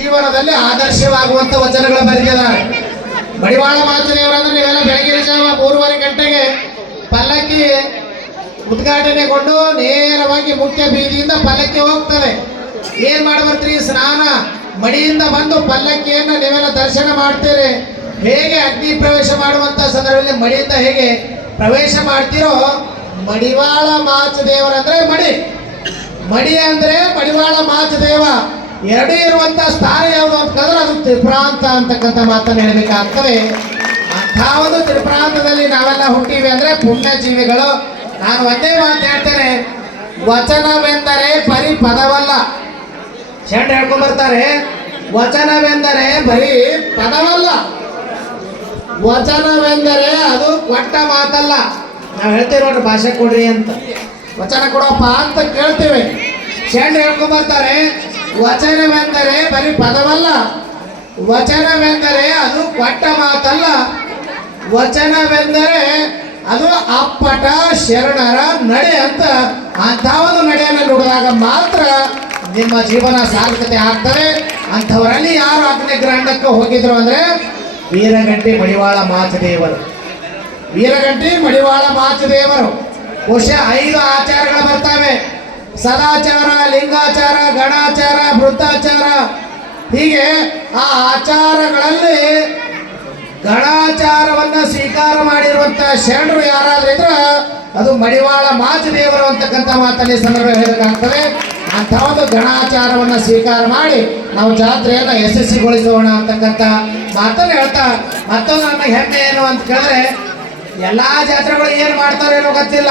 ಜೀವನದಲ್ಲಿ ಆದರ್ಶವಾಗುವಂತ ವಚನಗಳು ಬರೆದಿದ್ದಾರೆ. ಮಡಿವಾಳ ಮಾಚದೇವರಂದ್ರೆ ನೀವೆಲ್ಲ ಬೆಳಗಿನ ಜಾವ ಮೂರುವರೆ ಗಂಟೆಗೆ ಪಲ್ಲಕ್ಕಿ ಉದ್ಘಾಟನೆಗೊಂಡು ನೇರವಾಗಿ ಮುಖ್ಯ ಬೀದಿಯಿಂದ ಪಲ್ಲಕ್ಕಿ ಹೋಗ್ತದೆ. ಏನ್ ಮಾಡ್ಬರ್ತೀರಿ? ಸ್ನಾನ ಮಡಿಯಿಂದ ಬಂದು ಪಲ್ಲಕ್ಕಿಯನ್ನು ನೀವೆಲ್ಲ ದರ್ಶನ ಮಾಡ್ತೀರಿ. ಹೇಗೆ ಅಗ್ನಿ ಪ್ರವೇಶ ಮಾಡುವಂತ ಸಂದರ್ಭದಲ್ಲಿ ಮಡಿಯಿಂದ ಹೇಗೆ ಪ್ರವೇಶ ಮಾಡ್ತೀರೋ, ಮಡಿವಾಳ ಮಾಚ ದೇವರಂದ್ರೆ ಮಡಿ. ಮಡಿ ಅಂದ್ರೆ ಮಡಿವಾಳ ಮಾಚ ದೇವ ಎರಡೂ ಇರುವಂತ ಸ್ಥಾನ ಯಾವುದು ಅಂತ ಕೇಳಿದ್ರೆ ಅದು ತ್ರಿಪ್ರಾಂತ ಅಂತಕ್ಕಂಥ ಮಾತನ್ನು ಹೇಳಬೇಕಾಗ್ತದೆ. ಅಂಥ ಒಂದು ತ್ರಿಪ್ರಾಂತದಲ್ಲಿ ನಾವೆಲ್ಲ ಹುಟ್ಟಿವಿ ಅಂದ್ರೆ ಪುಣ್ಯ ಜೀವಿಗಳು ನಾನು ಒಂದೇ ಮಾತು ಹೇಳ್ತೇನೆ. ವಚನವೆಂದರೆ ಬರೀ ಪದವಲ್ಲ. ಶರಣ ಹೇಳ್ಕೊಂಡ್ ಬರ್ತಾರೆ. ವಚನವೆಂದರೆ ಬರೀ ಪದವಲ್ಲ. ವಚನವೆಂದರೆ ಅದು ಕೊಟ್ಟ ಮಾತಲ್ಲ. ನಾವು ಹೇಳ್ತೀವಿ ನೋಡ್ರಿ ಭಾಷೆ ಕೊಡ್ರಿ ಅಂತ. ವಚನ ಕೊಡಪ್ಪ ಅಂತ ಕೇಳ್ತೇವೆ. ಶರಣ ಹೇಳ್ಕೊಂಡ್ ಬರ್ತಾರೆ. ವಚನವೆಂದರೆ ಬರೀ ಪದವಲ್ಲ. ವಚನವೆಂದರೆ ಅದು ಕೊಟ್ಟ ಮಾತಲ್ಲ. ವಚನವೆಂದರೆ ಅದು ಅಪ್ಪಟ ಶರಣರ ನಡೆ ಅಂತ ಅಂಥ ಒಂದು ನಡೆಯನ್ನು ನೋಡಿದಾಗ ಮಾತ್ರ ನಿಮ್ಮ ಜೀವನ ಸಾರ್ಥಕತೆ ಆಗ್ತದೆ. ಅಂಥವರಲ್ಲಿ ಯಾರು ಅಗ್ನಿಗ್ರಹಣಕ್ಕೆ ಹೋಗಿದ್ರು ಅಂದ್ರೆ ವೀರಗಂಟಿ ಮಡಿವಾಳ ಮಾಚದೇವರು. ವೀರಗಂಟಿ ಮಡಿವಾಳ ಮಾಚದೇವರು. ಬಹುಶಃ ಐದು ಆಚಾರಗಳು ಬರ್ತವೆ. ಸದಾಚಾರ, ಲಿಂಗಾಚಾರ, ಗಣಾಚಾರ, ವೃತ್ತಾಚಾರ. ಹೀಗೆ ಆ ಆಚಾರಗಳಲ್ಲಿ ಗಣಾಚಾರವನ್ನ ಸ್ವೀಕಾರ ಮಾಡಿರುವಂತ ಶರಣರು ಯಾರಾದ್ರೂ ಇದ್ರ ಅದು ಮಡಿವಾಳ ಮಾಚದೇವರು ಅಂತಕ್ಕಂಥ ಮಾತಲ್ಲಿ ಸಂದರ್ಭ ಹೇಳಬೇಕಾಗ್ತದೆ ಅಂತ ಒಂದು ಗಣಾಚಾರವನ್ನ ಸ್ವೀಕಾರ ಮಾಡಿ ನಾವು ಜಾತ್ರೆಯನ್ನ ಯಶಸ್ವಿಗೊಳಿಸೋಣ ಅಂತಕ್ಕಂಥ ಮಾತನ್ನು ಹೇಳ್ತಾ, ಮತ್ತೊಂದು ನನ್ನ ಹೆಮ್ಮೆ ಏನು ಅಂತ ಕೇಳಿದ್ರೆ, ಎಲ್ಲಾ ಜಾತ್ರೆಗಳು ಏನು ಮಾಡ್ತಾರೆ ಏನೋ ಗೊತ್ತಿಲ್ಲ.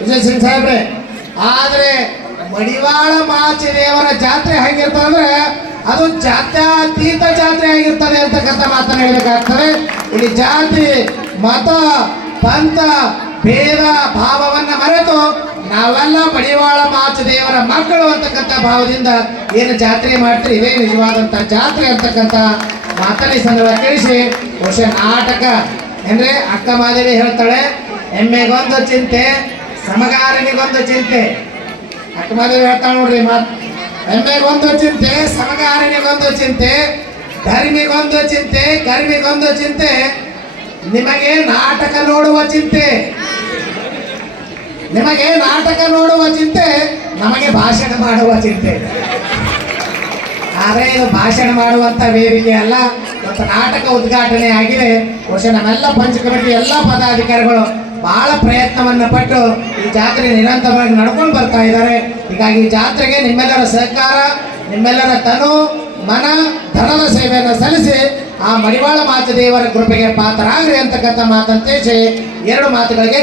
ವಿಜಯ್ ಸಿಂಗ್ ಸಾಹೇಬ್ರೆ ಆದ್ರೆ ಮಡಿವಾಳ ಮಾಚಿದೇವರ ಜಾತ್ರೆ ಹೆಂಗಿರ್ತದೆ ಅಂದ್ರೆ ಅದು ಜಾತ್ಯತೀತ ಜಾತ್ರೆ ಆಗಿರ್ತದೆ ಅಂತಕ್ಕಂಥ ಮಾತನ್ನ ಹೇಳಬೇಕಾಗ್ತದೆ. ಇಲ್ಲಿ ಜಾತಿ, ಮತ, ಪಂಥ, ಭೇದ, ಭಾವವನ್ನ ಮರೆತು ನಾವೆಲ್ಲ ಮಡಿವಾಳ ಮಾಚದೇವರ ಮಕ್ಕಳು ಅಂತಕ್ಕಂಥ ಭಾವದಿಂದ ಏನು ಜಾತ್ರೆ ಮಾಡ್ತೀರಿ? ಇದೇ ನಿಜವಾದಂಥ ಜಾತ್ರೆ ಅಂತಕ್ಕಂಥ ಮಾತಲ್ಲಿ ಸಂದರ್ಭ ತಿಳಿಸಿ. ಬಹುಶಃ ನಾಟಕ. ಅಂದ್ರೆ ಅಕ್ಕ ಮಾದರಿ ಹೇಳ್ತಾಳೆ, ಎಮ್ಮೆಗೊಂದು ಚಿಂತೆ ಸಮಗಾರನಿಗೊಂದು ಚಿಂತೆ. ಅಕ್ಕ ಮದುವೆ ಹೇಳ್ತಾಳೆ ನೋಡ್ರಿ ಮತ್. ಹೆಮ್ಮೆಗೊಂದು ಚಿಂತೆ ಸಮಗಾರನಿಗೊಂದು ಚಿಂತೆ ಧರ್ಮಿಗೊಂದು ಚಿಂತೆ ಕರ್ಮಿಗೊಂದು ಚಿಂತೆ. ನಿಮಗೆ ನಾಟಕ ನೋಡುವ ಚಿಂತೆ. ನಿಮಗೆ ನಾಟಕ ನೋಡುವ ಚಿಂತೆ, ನಮಗೆ ಭಾಷಣ ಮಾಡುವ ಚಿಂತೆ. ಆದರೆ ಇದು ಭಾಷಣ ಮಾಡುವಂತ ವೇದಿಕೆ ಅಲ್ಲ, ಮತ್ತು ನಾಟಕ ಉದ್ಘಾಟನೆ ಆಗಿದೆ. ಬಹುಶಃ ನಮ್ಮೆಲ್ಲ ಪಂಚ ಕಮಿಟಿ ಎಲ್ಲ ಪದಾಧಿಕಾರಿಗಳು ಬಹಳ ಪ್ರಯತ್ನವನ್ನು ಪಟ್ಟು ಈ ಜಾತ್ರೆ ನಿರಂತರವಾಗಿ ನಡ್ಕೊಂಡು ಬರ್ತಾ ಇದ್ದಾರೆ. ಹೀಗಾಗಿ ಜಾತ್ರೆಗೆ ನಿಮ್ಮೆಲ್ಲರ ಸಹಕಾರ, ನಿಮ್ಮೆಲ್ಲರ ತನು, ಮನ, ಧನದ ಸೇವೆಯನ್ನು ಸಲ್ಲಿಸಿ ಆ ಮಡಿವಾಳ ಮಾಚದೇವರ ಕೃಪೆಗೆ ಪಾತ್ರರಾಗ್ರಿ ಅಂತಕ್ಕಂಥ ಮಾತಂತೇಸಿ ಎರಡು ಮಾತುಗಳಿಗೆ